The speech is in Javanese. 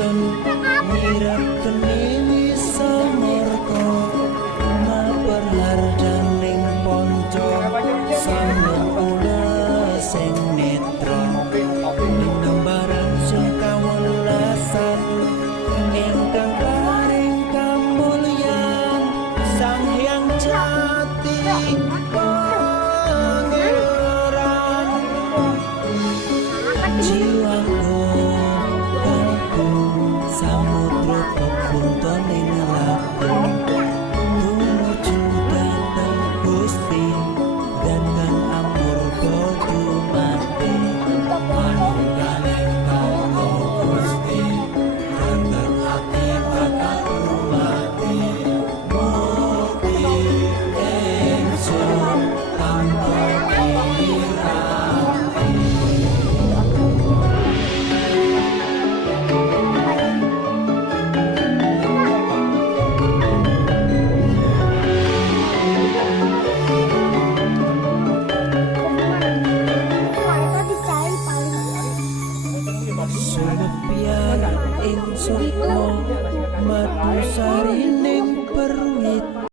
Mirip kene wisa murka maperharjaning ponco sampeyan ula sing netra nambaran sing kawelasan ingkang paring kamulyan Sang Hyang Jati Pangeran jiwaku samudra kebuntone nelaku tumuju dhateng Gusti dan kang amurga dumate manunggaling kanggo Gusti rentet ati bakal mati mukti ingsun tanpa kira. Sulepyan ing sukma madu sarining perwit